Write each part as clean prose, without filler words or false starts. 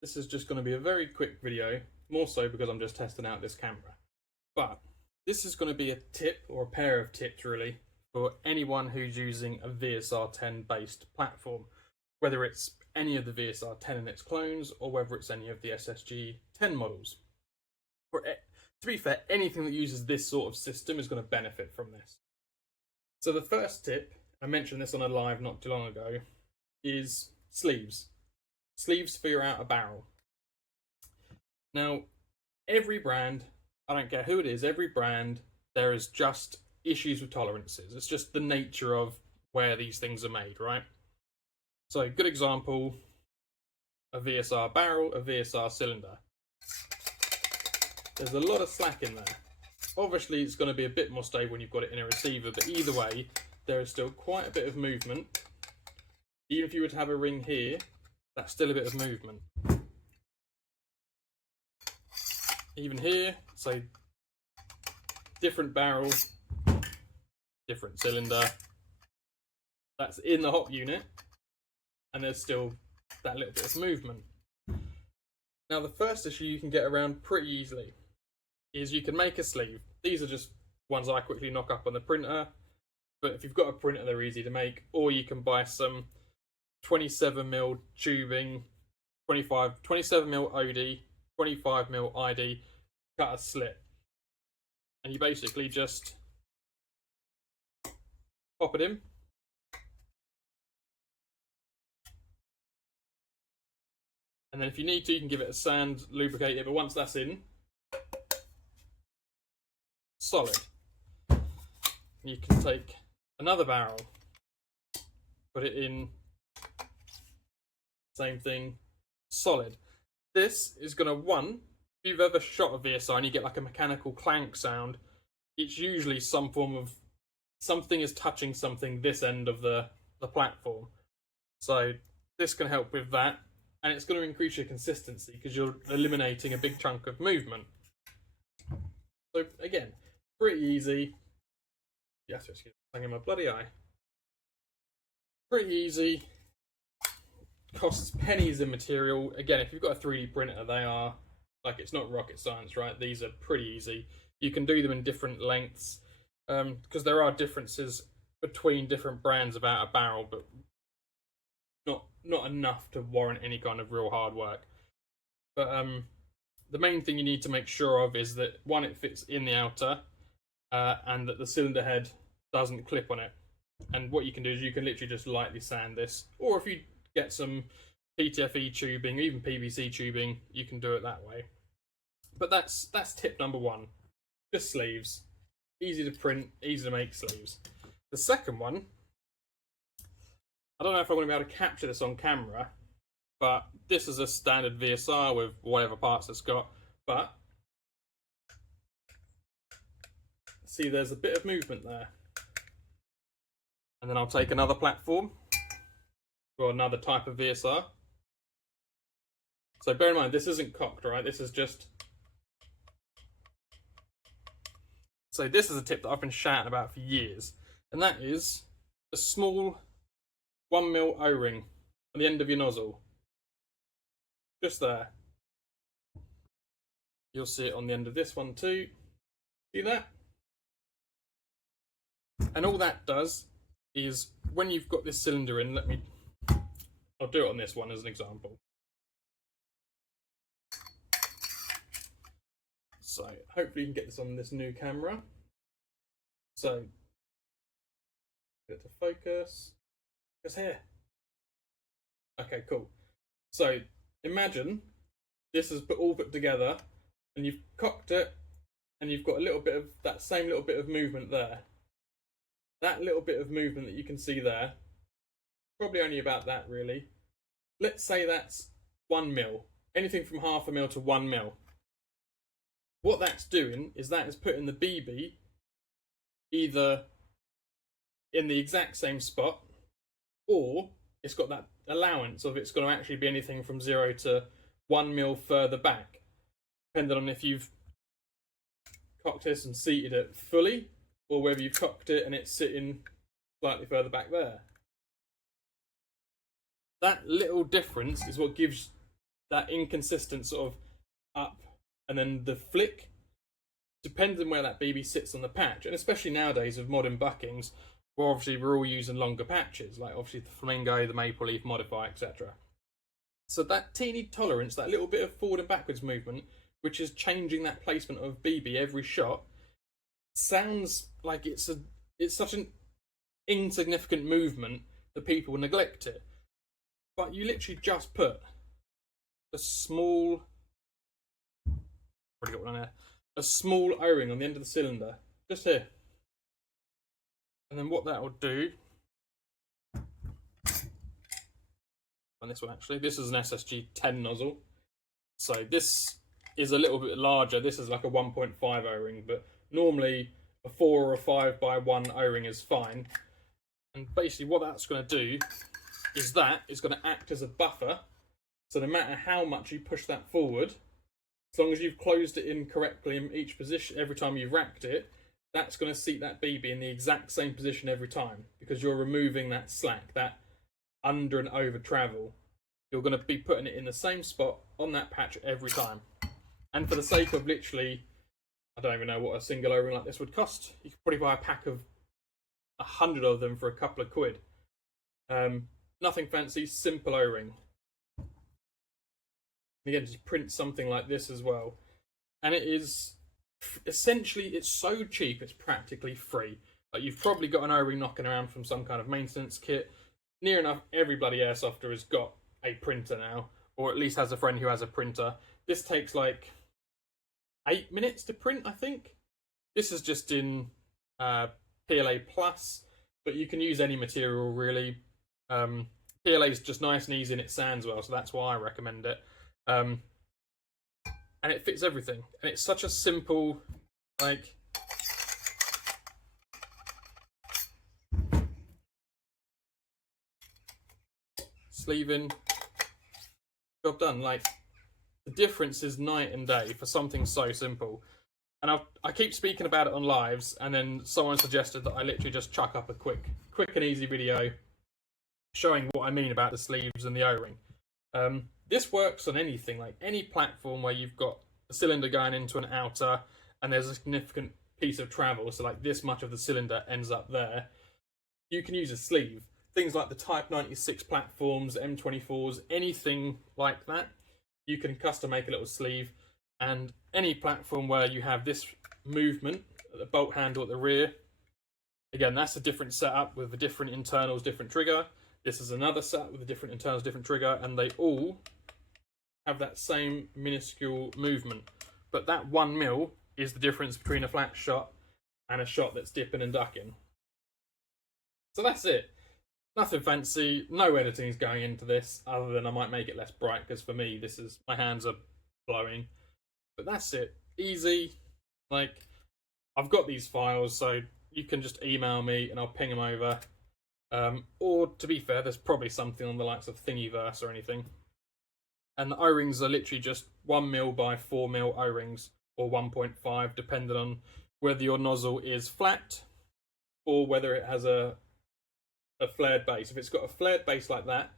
This is just going to be a very quick video, more so because I'm just testing out this camera. But this is going to be a tip, or a pair of tips really, for anyone who's using a VSR10 based platform, whether it's any of the VSR10 and its clones, or whether it's any of the SSG10 models. To be fair, anything that uses this sort of system is going to benefit from this. So the first tip, I mentioned this on a live not too long ago, is sleeves. Sleeves for your outer barrel. Now, every brand, I don't care who it is, every brand, there is just issues with tolerances. It's just the nature of where these things are made, right? So, good example, a VSR barrel, a VSR cylinder. There's a lot of slack in there. Obviously, it's going to be a bit more stable when you've got it in a receiver, but either way, there is still quite a bit of movement. Even if you were to have a ring here, that's still a bit of movement. Even here, so different barrel, different cylinder. That's in the hop unit, and there's still that little bit of movement. Now, the first issue you can get around pretty easily is you can make a sleeve. These are just ones I quickly knock up on the printer, but if you've got a printer, they're easy to make, or you can buy some 27mm tubing, 27mm OD, 25mm ID, cut a slit, and you basically just pop it in, and then if you need to, you can give it a sand, lubricate it, but once that's in, solid. You can take another barrel, put it in, same thing, solid. This is going to, if you've ever shot a VSR and you get like a mechanical clank sound, it's usually some form of, something is touching something this end of the platform. So this can help with that, and it's going to increase your consistency because you're eliminating a big chunk of movement. So again, pretty easy. Yes, excuse me, hanging my bloody eye. Pretty easy. Costs pennies in material. Again, if you've got a 3D printer, they are, like, it's not rocket science, right? These are pretty easy. You can do them in different lengths, because there are differences between different brands of outer barrel, but not enough to warrant any kind of real hard work. But the main thing you need to make sure of is that, one, it fits in the outer, and that the cylinder head doesn't clip on it. And what you can do is you can literally just lightly sand this, or if you get some PTFE tubing, or even PVC tubing, you can do it that way. But that's tip number one. Just sleeves. Easy to print, easy to make sleeves. The second one, I don't know if I'm going to be able to capture this on camera, but this is a standard VSR with whatever parts it's got. But see, there's a bit of movement there. And then I'll take another platform, or another type of VSR. So bear in mind, this isn't cocked, right? This is just... So this is a tip that I've been shouting about for years, and that is a small 1mm O-ring on the end of your nozzle. Just there. You'll see it on the end of this one too. See that? And all that does is, when you've got this cylinder in, I'll do it on this one as an example. So hopefully you can get this on this new camera. So get it to focus. Just here. Okay, cool. So imagine this is all put together, and you've cocked it, and you've got a little bit of that same little bit of movement there. That little bit of movement that you can see there, probably only about that really. Let's say that's 1mm, anything from 0.5 mil to 1mm. What that's doing is that is putting the BB either in the exact same spot, or it's got that allowance of it's going to actually be anything from 0 to 1mm further back, depending on if you've cocked this and seated it fully, or whether you've cocked it and it's sitting slightly further back there. That little difference is what gives that inconsistent sort of up and then the flick, depending on where that BB sits on the patch, and especially nowadays with modern buckings, where obviously we're all using longer patches, like obviously the Flamingo, the Maple Leaf, Modify, etc. So that teeny tolerance, that little bit of forward and backwards movement, which is changing that placement of BB every shot, sounds like it's such an insignificant movement that people neglect it. But you literally just put a small, already got one on there, a small O-ring on the end of the cylinder, just here. And then what that will do, on this one actually, this is an SSG10 nozzle. So this is a little bit larger. This is like a 1.5 O-ring, but normally a 4 or a 5 by 1 O-ring is fine. And basically what that's going to do is that it's going to act as a buffer. So no matter how much you push that forward, as long as you've closed it in correctly in each position, every time you've racked it, that's going to seat that BB in the exact same position every time, because you're removing that slack, that under and over travel. You're going to be putting it in the same spot on that patch every time. And for the sake of literally, I don't even know what a single O-ring like this would cost. You could probably buy a pack of 100 of them for a couple of quid. Nothing fancy, simple O-ring. Again, just print something like this as well. And it is, essentially, it's so cheap, it's practically free. Like, you've probably got an O-ring knocking around from some kind of maintenance kit. Near enough every bloody airsofter has got a printer now, or at least has a friend who has a printer. This takes like 8 minutes to print, I think. This is just in PLA Plus, but you can use any material really. PLA is just nice and easy and it sands well, so that's why I recommend it. And it fits everything, and it's such a simple, like, sleeving, job done. Like, the difference is night and day for something so simple. And I keep speaking about it on lives, and then someone suggested that I literally just chuck up a quick and easy video showing what I mean about the sleeves and the O-ring. This works on anything, like any platform where you've got a cylinder going into an outer and there's a significant piece of travel, so like this much of the cylinder ends up there. You can use a sleeve. Things like the Type 96 platforms, M24s, anything like that, you can custom make a little sleeve. And any platform where you have this movement, the bolt handle at the rear, again, that's a different setup with the different internals, different trigger. This is another setup with the different internals, different trigger, and they all have that same minuscule movement. But that 1 mil is the difference between a flat shot and a shot that's dipping and ducking. So that's it. Nothing fancy, no editing is going into this, other than I might make it less bright, because for me, my hands are blowing. But that's it. Easy. Like, I've got these files, so you can just email me and I'll ping them over. Or, to be fair, there's probably something on the likes of Thingiverse or anything. And the O-rings are literally just 1 mil by 4 mil O-rings, or 1.5, depending on whether your nozzle is flat or whether it has a flared base. If it's got a flared base like that,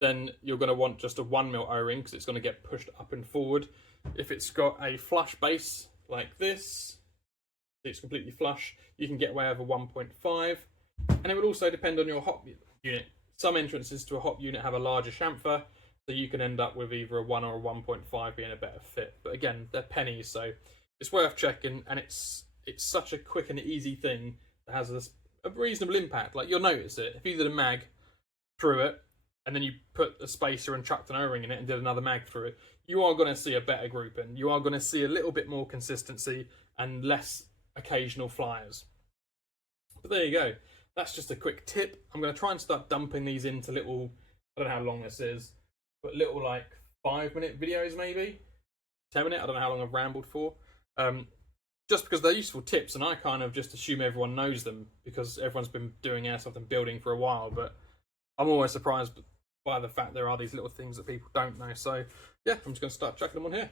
then you're going to want just a 1 mil O-ring, because it's going to get pushed up and forward. If it's got a flush base like this, it's completely flush, you can get away with a 1.5. And it would also depend on your hop unit. Some entrances to a hop unit have a larger chamfer, so you can end up with either a 1 or a 1.5 being a better fit. But again, they're pennies, so it's worth checking, and it's such a quick and easy thing that has a reasonable impact. Like, you'll notice it. If you did a mag through it, and then you put a spacer and chucked an O-ring in it and did another mag through it, you are going to see a better grouping. You are going to see a little bit more consistency and less occasional flyers. But there you go. That's just a quick tip. I'm going to try and start dumping these into little, I don't know how long this is, but little like 5-minute videos maybe, 10-minute, I don't know how long I've rambled for. Just because they're useful tips, and I kind of just assume everyone knows them because everyone's been doing airsoft and building for a while, but I'm always surprised by the fact there are these little things that people don't know. So yeah, I'm just going to start chucking them on here.